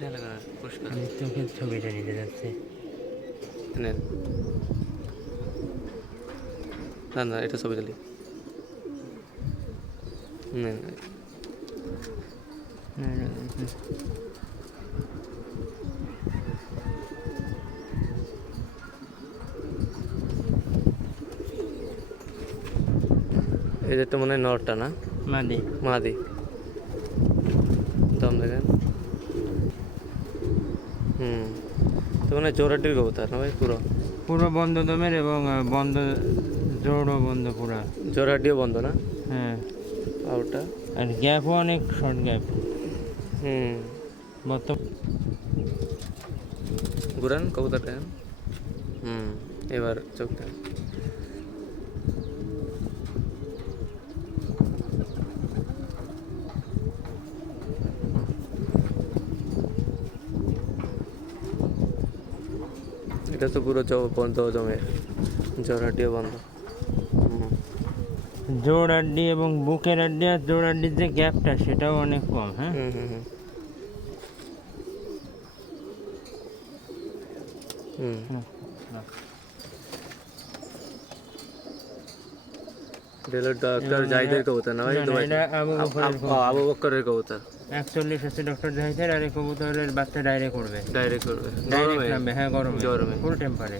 আমি চোখের ছবিটা নিতে যাচ্ছি। নেন না না, এটা ছবি তুলি নেন। এটা তো মনে হয় নরটা না? মাদি। মাদি। দম দেখেন। তো মানে জোড়াটির কবুতর না ভাই? পুরো পুরো বন্ধ দমের এবং বন্ধ জোড়ও বন্ধ পুরা। জোড়াটিও বন্ধ না? হ্যাঁ। আর ওটা আর গ্যাপও অনেক শর্ট গ্যাপ। বর্তমান ঘুরান কবুতরটা। এবার চোখটা। এটা তো পুরো বন্ধ জমে, জোড়াটিও বন্ধ। জোড় আড্ডি এবং বুকের আড্ডি আর জোড় আড্ডির যে গ্যাপটা সেটাও অনেক কম। হ্যাঁ। ডক্টর জাহিদের কবুতর না ভাই? আবু বকরের কবুতর। 41 আছে ডক্টর জাহিদের, আর এই কবুতরের বাচ্চা ডাইরেক্ট করবে। ডাইরেক্ট করবে ডাইরেক্ট নামবে। হ্যাঁ, গরমে গরমে ফুল টেম্পারে।